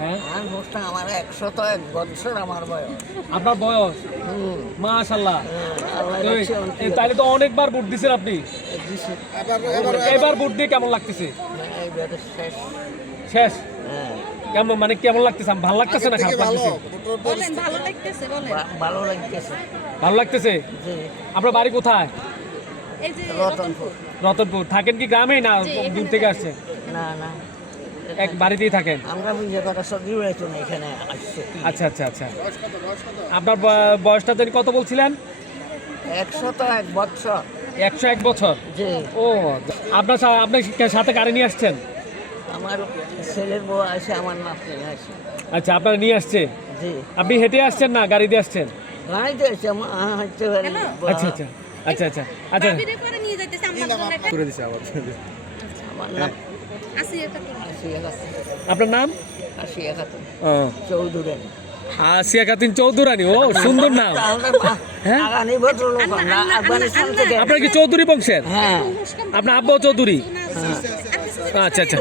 হ্যাঁ আমার 101 বছর আমার বয়স। আপনার বয়স মাশাআল্লাহ। তাহলে তো অনেকবার ভোট দিছেন আপনি। এবার ভোট দিয়ে কেমন লাগতেছে? শেষ কেমন মানে কেমন লাগতেছে? ভালো লাগতেছে না খারাপ লাগতেছে? ভালো লাগতেছে। আপনার বাড়ি কোথায়? রতনপুর। থাকেন কি গ্রামে না দূর থেকে আসছে? না এক বাড়িতেই থাকেন? আমরা এখানে আসছে। আচ্ছা আচ্ছা আচ্ছা। আপনার বয়সটা জানি কত বলছিলেন? 101 বছর। 101 বছর। জি। ও আপনার সাথে গাড়ি নিয়ে আসছেন? আমার ছেলের বউ আছে, আমার নাতনি আছে। আচ্ছা আপনারা নিয়ে আসছে? জি। আপনি হেঁটে আসছেন না গাড়ি দিয়ে আসছেন? গাড়িতে আছে, হাঁটতে পারি। আচ্ছা আচ্ছা আচ্ছা আচ্ছা আচ্ছা করে দিছে আবার। আমার নাম আপনার নাম? আসিয়া খাতুন ও চৌধুরী। আসিয়া খাতুন চৌধুরানী। ও সুন্দর নাম। হ্যাঁ আফগানিস্তান থেকে। আপনার কি চৌধুরী বংশের? হ্যাঁ। আপনার আব্বাও চৌধুরী? আচ্ছা আচ্ছা।